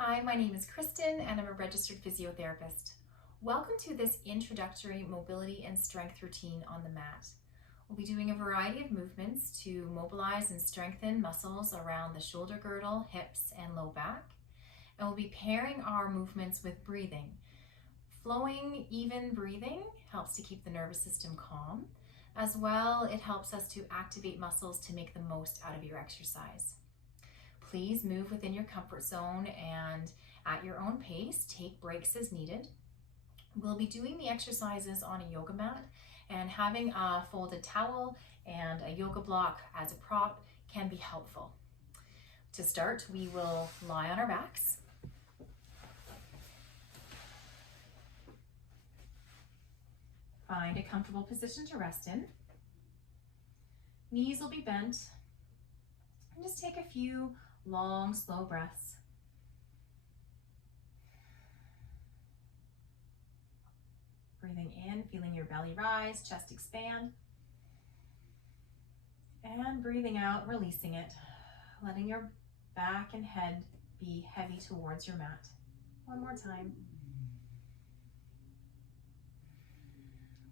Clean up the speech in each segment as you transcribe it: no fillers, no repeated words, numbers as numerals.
Hi, my name is Kristen and I'm a registered physiotherapist. Welcome to this introductory mobility and strength routine on the mat. We'll be doing a variety of movements to mobilize and strengthen muscles around the shoulder girdle, hips, and low back. And we'll be pairing our movements with breathing. Flowing, even breathing helps to keep the nervous system calm. As well, it helps us to activate muscles to make the most out of your exercise. Please move within your comfort zone and at your own pace, take breaks as needed. We'll be doing the exercises on a yoga mat, and having a folded towel and a yoga block as a prop can be helpful. To start, we will lie on our backs. Find a comfortable position to rest in. Knees will be bent. And just take a few long, slow breaths. Breathing in, feeling your belly rise, chest expand. And breathing out, releasing it, letting your back and head be heavy towards your mat. One more time.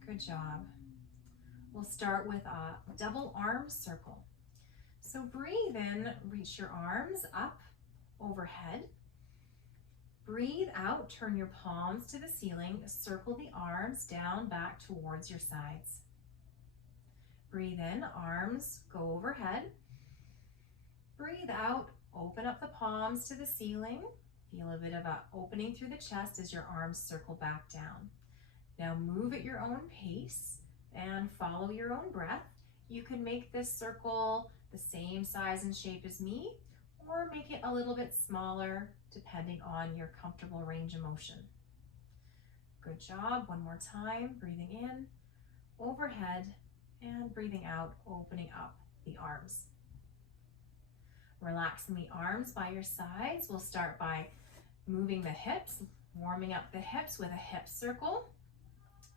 Good job. We'll start with a double arm circle. So breathe in, reach your arms up overhead. Breathe out, turn your palms to the ceiling, circle the arms down back towards your sides. Breathe in, arms go overhead. Breathe out, open up the palms to the ceiling. Feel a bit of an opening through the chest as your arms circle back down. Now move at your own pace and follow your own breath. You can make this circle the same size and shape as me, or make it a little bit smaller depending on your comfortable range of motion. Good job. One more time. Breathing in, overhead, and breathing out, opening up the arms. Relaxing the arms by your sides. We'll start by moving the hips, warming up the hips with a hip circle.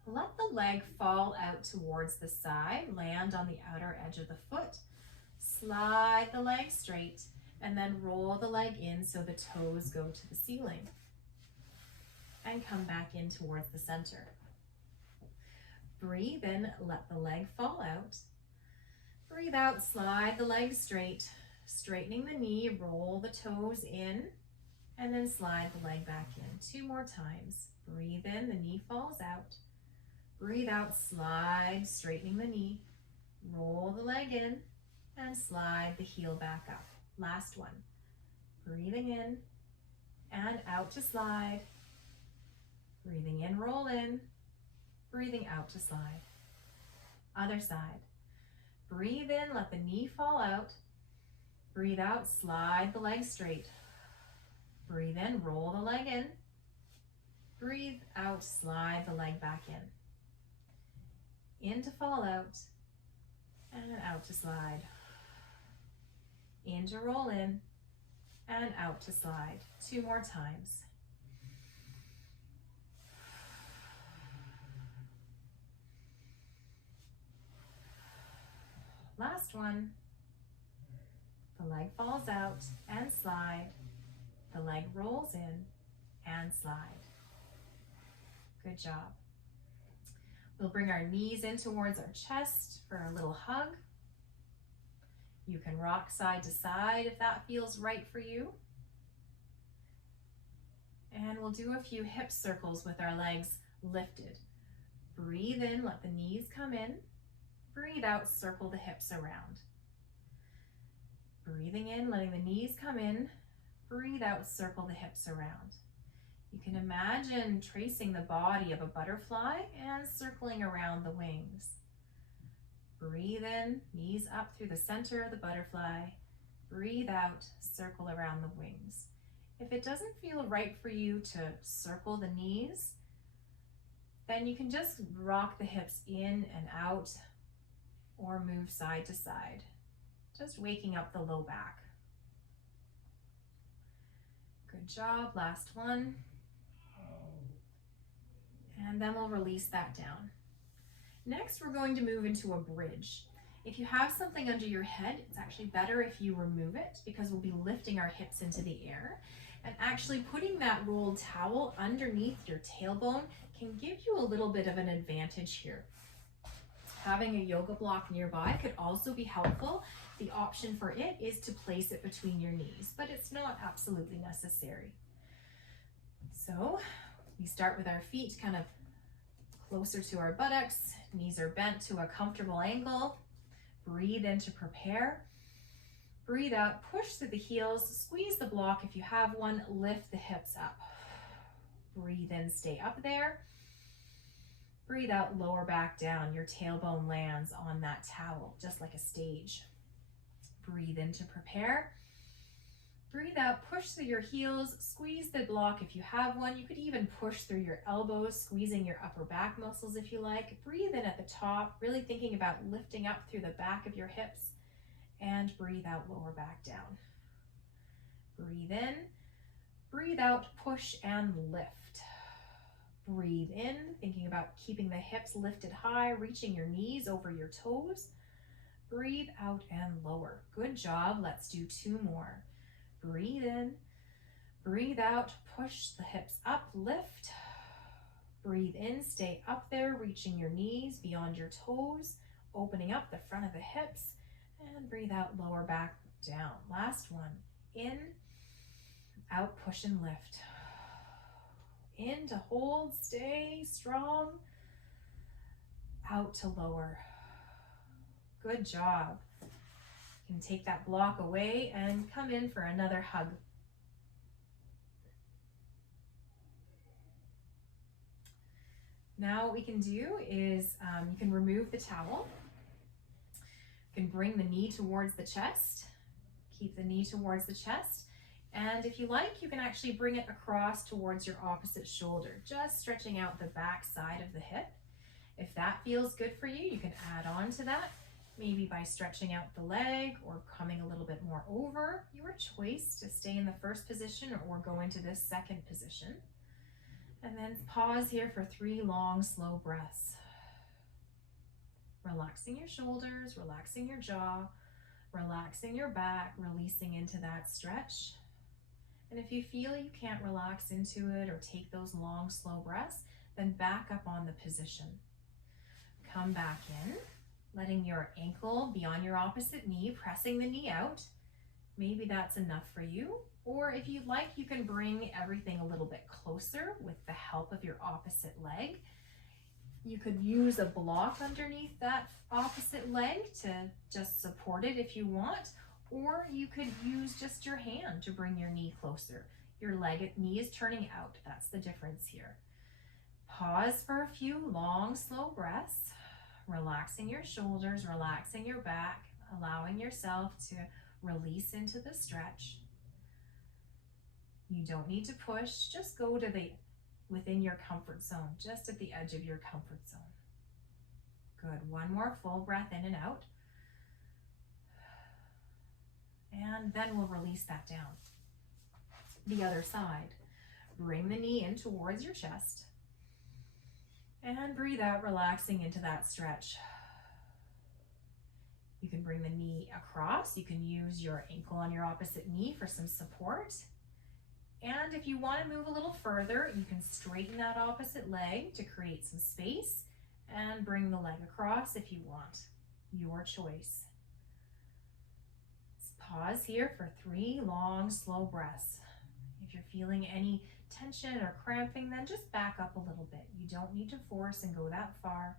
Let the leg fall out towards the side, land on the outer edge of the foot. Slide the leg straight and then roll the leg in so the toes go to the ceiling. And come back in towards the center. Breathe in, let the leg fall out. Breathe out, slide the leg straight, straightening the knee, roll the toes in, and then slide the leg back in. 2 more times. Breathe in, the knee falls out. Breathe out, slide, straightening the knee, roll the leg in, and slide the heel back up. Last one. Breathing in and out to slide. Breathing in, roll in. Breathing out to slide. Other side. Breathe in, let the knee fall out. Breathe out, slide the leg straight. Breathe in, roll the leg in. Breathe out, slide the leg back in. In to fall out and out to slide. In to roll in and out to slide. 2 more times. Last one. The leg falls out and slide. The leg rolls in and slide. Good job. We'll bring our knees in towards our chest for a little hug. You can rock side to side if that feels right for you. And we'll do a few hip circles with our legs lifted. Breathe in, let the knees come in. Breathe out, circle the hips around. Breathing in, letting the knees come in. Breathe out, circle the hips around. You can imagine tracing the body of a butterfly and circling around the wings. Breathe in, knees up through the center of the butterfly. Breathe out, circle around the wings. If it doesn't feel right for you to circle the knees, then you can just rock the hips in and out or move side to side, just waking up the low back. Good job, last one. And then we'll release that down. Next, we're going to move into a bridge. If you have something under your head, it's actually better if you remove it because we'll be lifting our hips into the air. And actually putting that rolled towel underneath your tailbone can give you a little bit of an advantage here. Having a yoga block nearby could also be helpful. The option for it is to place it between your knees, but it's not absolutely necessary. So we start with our feet kind of closer to our buttocks, knees are bent to a comfortable angle. Breathe in to prepare. Breathe out, push through the heels, squeeze the block if you have one, lift the hips up. Breathe in, stay up there. Breathe out, lower back down. Your tailbone lands on that towel, just like a stage. Breathe in to prepare. Breathe out, push through your heels, squeeze the block if you have one. You could even push through your elbows, squeezing your upper back muscles if you like. Breathe in at the top, really thinking about lifting up through the back of your hips. And breathe out, lower back down. Breathe in, breathe out, push and lift. Breathe in, thinking about keeping the hips lifted high, reaching your knees over your toes. Breathe out and lower. Good job. Let's do 2 more. Breathe in, breathe out, push the hips up, lift. Breathe in, stay up there, reaching your knees beyond your toes, opening up the front of the hips. And breathe out, lower back down. Last one. In, out, push and lift. In to hold, stay strong. Out to lower. Good job. You can take that block away and come in for another hug. Now what we can do is you can remove the towel. You can bring the knee towards the chest. Keep the knee towards the chest. And if you like, you can actually bring it across towards your opposite shoulder, just stretching out the back side of the hip. If that feels good for you, you can add on to that, maybe by stretching out the leg or coming a little bit more over. Your choice to stay in the first position or go into this second position. And then pause here for 3 long, slow breaths. Relaxing your shoulders, relaxing your jaw, relaxing your back, releasing into that stretch. And if you feel you can't relax into it or take those long, slow breaths, then back up on the position. Come back in, letting your ankle be on your opposite knee, pressing the knee out. Maybe that's enough for you. Or if you'd like, you can bring everything a little bit closer with the help of your opposite leg. You could use a block underneath that opposite leg to just support it if you want, or you could use just your hand to bring your knee closer. Your knee is turning out. That's the difference here. Pause for a few long, slow breaths, relaxing your shoulders, relaxing your back, allowing yourself to release into the stretch. You don't need to push, just go to within your comfort zone, just at the edge of your comfort zone. Good, 1 more full breath in and out. And then we'll release that down. The other side. Bring the knee in towards your chest. And breathe out, relaxing into that stretch. You can bring the knee across. You can use your ankle on your opposite knee for some support. And if you want to move a little further, you can straighten that opposite leg to create some space and bring the leg across if you want. Your choice. Let's pause here for 3 long, slow breaths. If you're feeling any tension or cramping, then just back up a little bit. You don't need to force and go that far.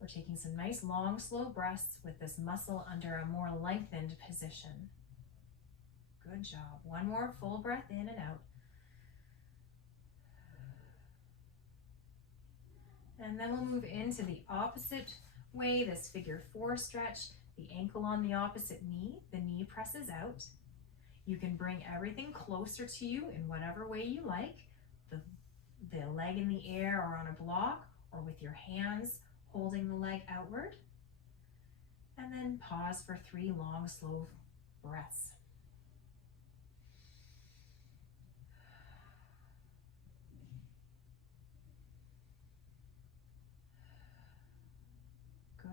We're taking some nice, long, slow breaths with this muscle under a more lengthened position. Good job. 1 more full breath in and out. And then we'll move into the opposite way, this figure 4 stretch. The ankle on the opposite knee, the knee presses out. You can bring everything closer to you in whatever way you like. The leg in the air or on a block, or with your hands holding the leg outward. And then pause for 3 long, slow breaths.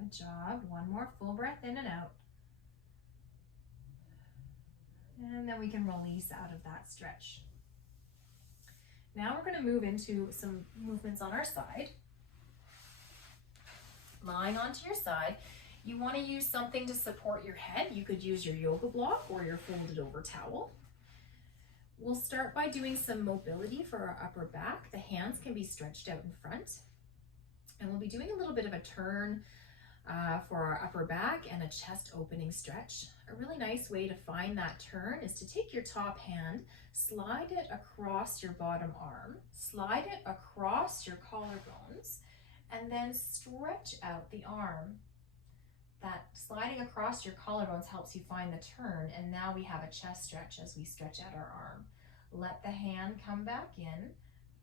Good job. One more full breath in and out. And then we can release out of that stretch. Now we're going to move into some movements on our side. Lying onto your side, you want to use something to support your head. You could use your yoga block or your folded over towel. We'll start by doing some mobility for our upper back. The hands can be stretched out in front. And we'll be doing a little bit of a turn for our upper back and a chest opening stretch. A really nice way to find that turn is to take your top hand, slide it across your bottom arm, slide it across your collarbones, and then stretch out the arm. That sliding across your collarbones helps you find the turn, and now we have a chest stretch as we stretch out our arm. Let the hand come back in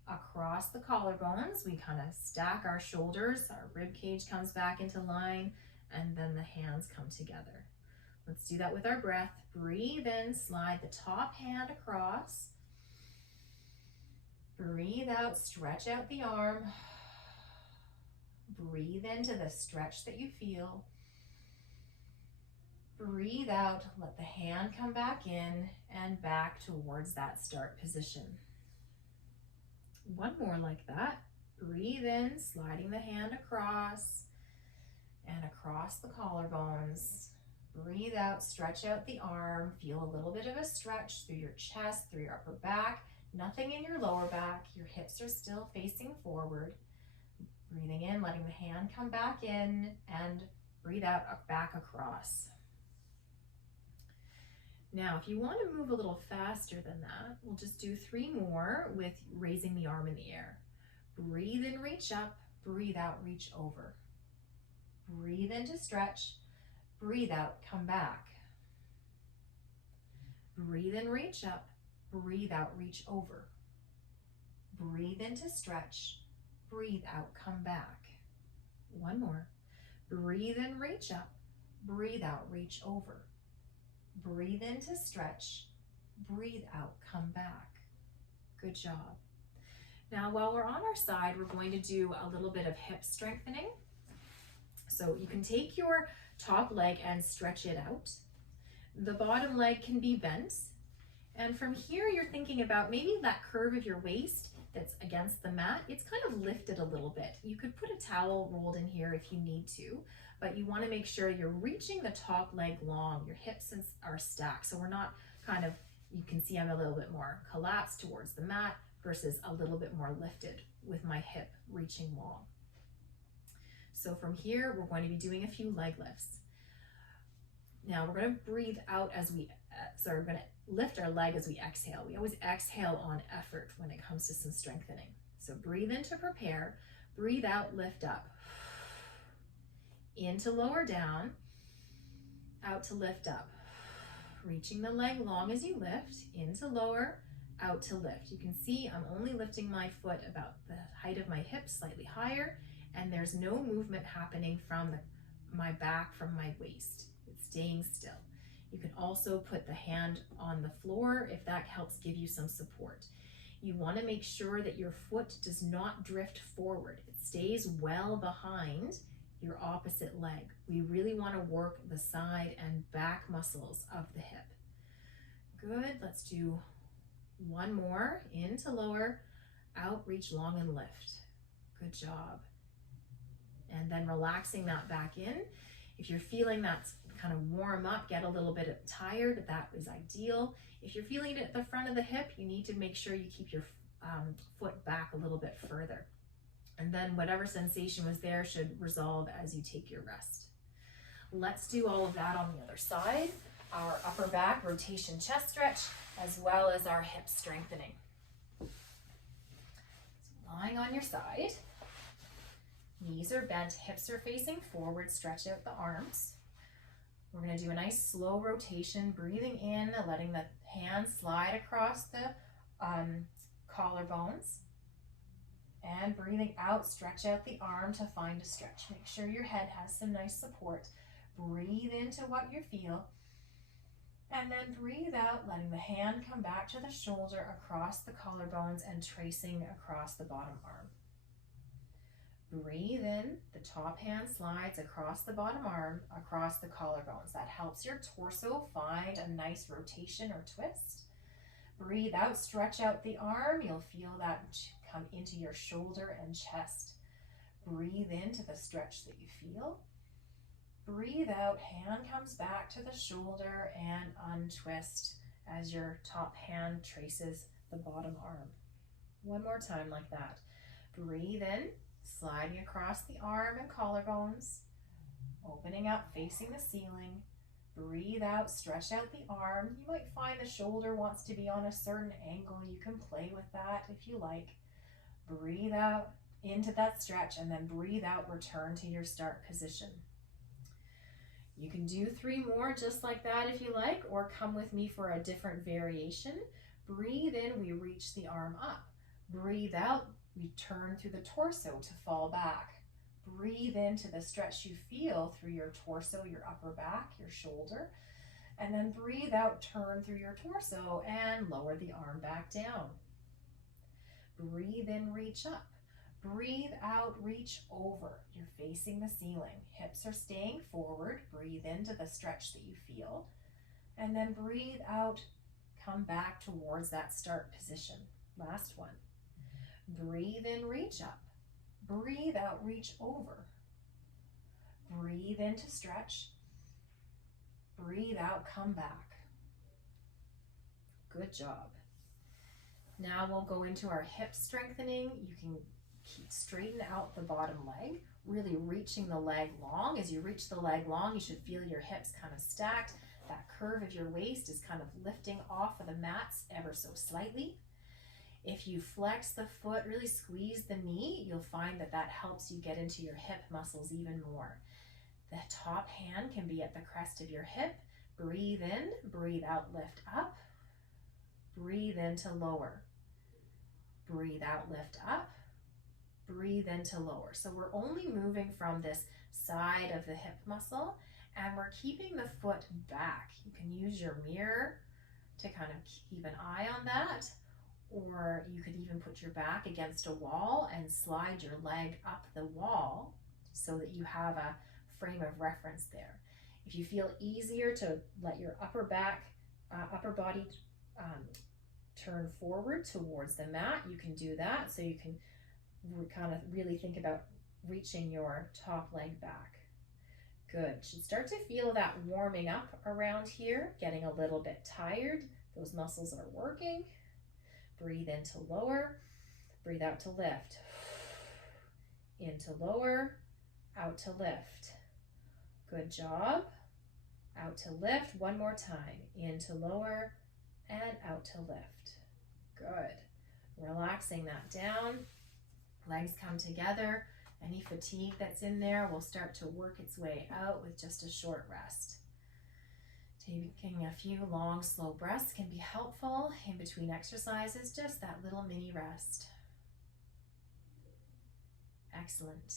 across the collarbones. We kind of stack our shoulders, our rib cage comes back into line, and then the hands come together. Let's do that with our breath. Breathe in, slide the top hand across. Breathe out, stretch out the arm. Breathe into the stretch that you feel. Breathe out, let the hand come back in and back towards that start position. One more like that. Breathe in, sliding the hand across and across the collarbones. Breathe out, stretch out the arm. Feel a little bit of a stretch through your chest, through your upper back. Nothing in your lower back. Your hips are still facing forward. Breathing in, letting the hand come back in, and breathe out, back across. Now, if you want to move a little faster than that, we'll just do 3 more with raising the arm in the air. Breathe in, reach up. Breathe out, reach over. Breathe in to stretch. Breathe out, come back. Breathe in, reach up. Breathe out, reach over. Breathe in to stretch. Breathe out, come back. One more. Breathe in, reach up. Breathe out, reach over. Breathe in to stretch. Breathe out, come back. Good job. Now, while we're on our side, we're going to do a little bit of hip strengthening. So you can take your top leg and stretch it out. The bottom leg can be bent. And from here, you're thinking about maybe that curve of your waist that's against the mat. It's kind of lifted a little bit. You could put a towel rolled in here if you need to, but you want to make sure you're reaching the top leg long. Your hips are stacked, so we're not kind of, you can see I'm a little bit more collapsed towards the mat versus a little bit more lifted with my hip reaching long. So from here, we're going to be doing a few leg lifts. Now we're going to breathe out as we, we're going to lift our leg as we exhale. We always exhale on effort when it comes to some strengthening. So breathe in to prepare, breathe out, lift up. In to lower down, out to lift up. Reaching the leg long as you lift, in to lower, out to lift. You can see I'm only lifting my foot about the height of my hips, slightly higher, and there's no movement happening from my back, from my waist. It's staying still. You can also put the hand on the floor if that helps give you some support. You want to make sure that your foot does not drift forward. It stays well behind your opposite leg. We really want to work the side and back muscles of the hip. Good, let's do one more. In to lower, out, reach long and lift. Good job. And then relaxing that back in. If you're feeling that kind of warm up, get a little bit tired, that is ideal. If you're feeling it at the front of the hip, you need to make sure you keep your foot back a little bit further. And then whatever sensation was there should resolve as you take your rest. Let's do all of that on the other side. Our upper back rotation chest stretch, as well as our hip strengthening. So lying on your side, knees are bent, hips are facing forward, stretch out the arms. We're going to do a nice slow rotation, breathing in, letting the hands slide across the collarbones. And breathing out, stretch out the arm to find a stretch. Make sure your head has some nice support. Breathe into what you feel. And then breathe out, letting the hand come back to the shoulder across the collarbones and tracing across the bottom arm. Breathe in, the top hand slides across the bottom arm, across the collarbones. That helps your torso find a nice rotation or twist. Breathe out, stretch out the arm. You'll feel that come into your shoulder and chest. Breathe into the stretch that you feel. Breathe out, hand comes back to the shoulder and untwist as your top hand traces the bottom arm. One more time like that. Breathe in, sliding across the arm and collarbones, opening up, facing the ceiling. Breathe out, stretch out the arm. You might find the shoulder wants to be on a certain angle. You can play with that if you like. Breathe out into that stretch and then breathe out, return to your start position. You can do 3 more just like that if you like, or come with me for a different variation. Breathe in, we reach the arm up. Breathe out, we turn through the torso to fall back. Breathe into the stretch you feel through your torso, your upper back, your shoulder. And then breathe out, turn through your torso and lower the arm back down. Breathe in, reach up. Breathe out, reach over. You're facing the ceiling. Hips are staying forward. Breathe into the stretch that you feel. And then breathe out, come back towards that start position. Last one. Breathe in, reach up. Breathe out, reach over. Breathe in to stretch. Breathe out, come back. Good job. Now we'll go into our hip strengthening. You can straighten out the bottom leg, really reaching the leg long. As you reach the leg long, you should feel your hips kind of stacked. That curve of your waist is kind of lifting off of the mats ever so slightly. If you flex the foot, really squeeze the knee, you'll find that that helps you get into your hip muscles even more. The top hand can be at the crest of your hip. Breathe in, breathe out, lift up. Breathe in to lower. Breathe out, lift up. Breathe in to lower. So we're only moving from this side of the hip muscle and we're keeping the foot back. You can use your mirror to kind of keep an eye on that, or you could even put your back against a wall and slide your leg up the wall so that you have a frame of reference there. If you feel easier to let your upper body turn forward towards the mat, you can do that. So you can kind of really think about reaching your top leg back. Good. Should start to feel that warming up around here, getting a little bit tired. Those muscles are working. Breathe in to lower. Breathe out to lift. In to lower. Out to lift. Good job. Out to lift. One more time. In to lower and out to lift. Good. Relaxing that down. Legs come together. Any fatigue that's in there will start to work its way out with just a short rest. Taking a few long, slow breaths can be helpful in between exercises, just that little mini rest. Excellent.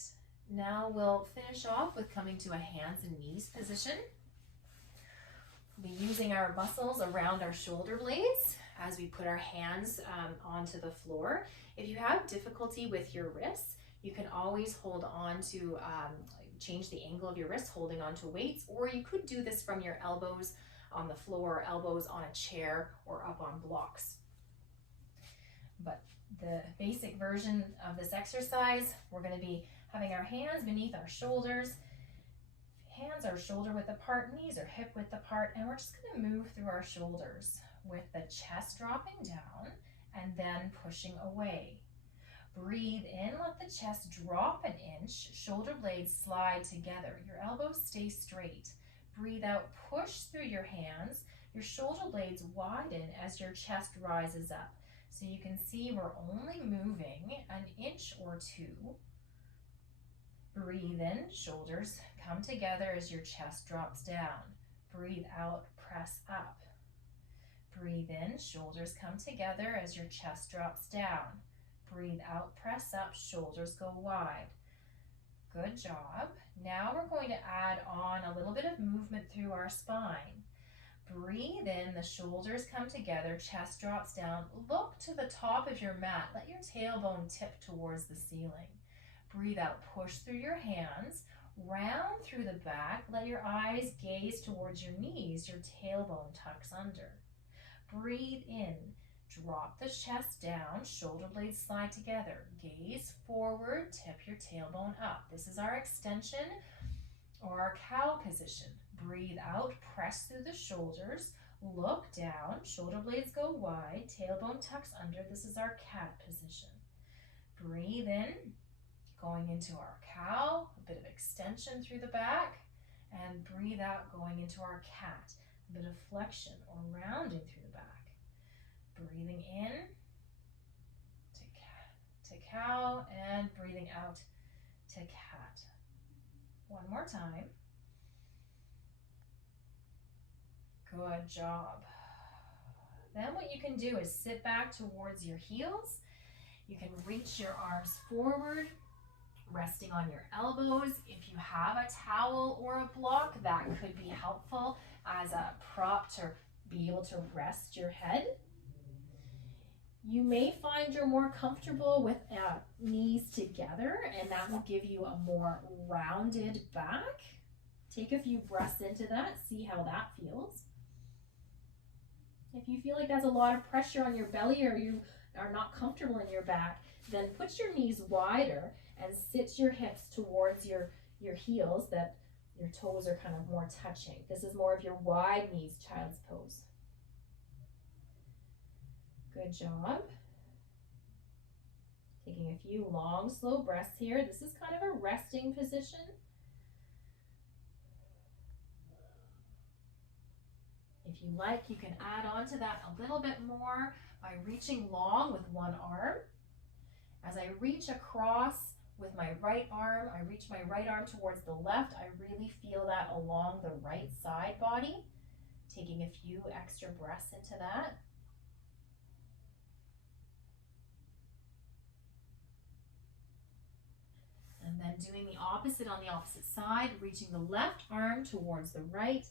Now we'll finish off with coming to a hands and knees position. We'll be using our muscles around our shoulder blades as we put our hands onto the floor. If you have difficulty with your wrists, you can always hold on to, change the angle of your wrists, holding on to weights, or you could do this from your elbows on the floor, elbows on a chair, or up on blocks. But the basic version of this exercise, we're going to be having our hands beneath our shoulders. Hands are shoulder width apart, knees are hip width apart, and we're just going to move through our shoulders with the chest dropping down and then pushing away. Breathe in, let the chest drop an inch, shoulder blades slide together, your elbows stay straight. Breathe out, push through your hands, your shoulder blades widen as your chest rises up. So you can see we're only moving an inch or two. Breathe in, shoulders come together as your chest drops down. Breathe out, press up. Breathe in, shoulders come together as your chest drops down. Breathe out, press up, shoulders go wide. Good job. Now we're going to add on a little bit of movement through our spine. Breathe in, the shoulders come together, chest drops down. Look to the top of your mat. Let your tailbone tip towards the ceiling. Breathe out, push through your hands, round through the back. Let your eyes gaze towards your knees. Your tailbone tucks under. Breathe in, drop the chest down, shoulder blades slide together. Gaze forward, tip your tailbone up. This is our extension or our cow position. Breathe out, press through the shoulders, look down, shoulder blades go wide, tailbone tucks under. This is our cat position. Breathe in, going into our cow, a bit of extension through the back, and breathe out, going into our cat, a bit of flexion or rounding through the back. Breathing in to cow and breathing out to cat. One more time. Good job. Then what you can do is sit back towards your heels. You can reach your arms forward, resting on your elbows. If you have a towel or a block, that could be helpful as a prop to be able to rest your head. You may find you're more comfortable with knees together, and that will give you a more rounded back. Take a few breaths into that, see how that feels. If you feel like that's a lot of pressure on your belly or you are not comfortable in your back, then put your knees wider and sit your hips towards your heels, that your toes are kind of more touching. This is more of your wide knees, child's pose. Good job. Taking a few long, slow breaths here. This is kind of a resting position. If you like, you can add on to that a little bit more by reaching long with one arm. As I reach across with my right arm, I reach my right arm towards the left. I really feel that along the right side body. Taking a few extra breaths into that. And then doing the opposite on the opposite side, reaching the left arm towards the right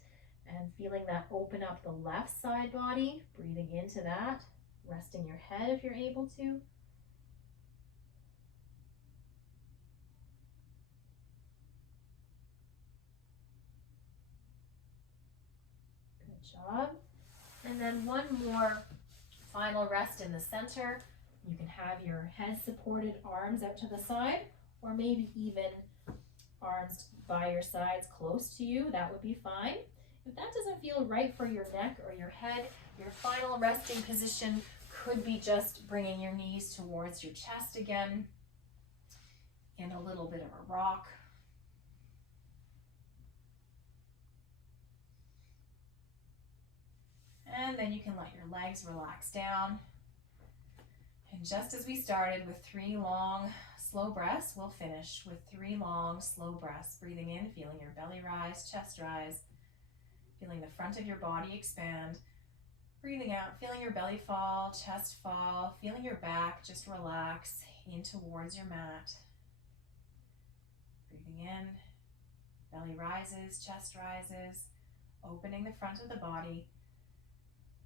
and feeling that open up the left side body, breathing into that, resting your head if you're able to. Good job. And then one more final rest in the center. You can have your head supported, arms out to the side, or maybe even arms by your sides close to you. That would be fine. If that doesn't feel right for your neck or your head, your final resting position could be just bringing your knees towards your chest again in a little bit of a rock. And then you can let your legs relax down. And just as we started with 3 long, slow breaths, we'll finish with 3 long, slow breaths. Breathing in, feeling your belly rise, chest rise. Feeling the front of your body expand. Breathing out, feeling your belly fall, chest fall, feeling your back just relax in towards your mat. Breathing in, belly rises, chest rises, opening the front of the body.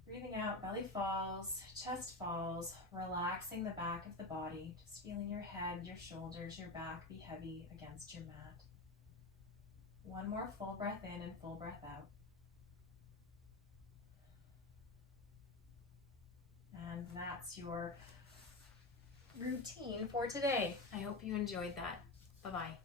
Breathing out, belly falls, chest falls, relaxing the back of the body, just feeling your head, your shoulders, your back be heavy against your mat. One more full breath in and full breath out. And that's your routine for today. I hope you enjoyed that. Bye-bye.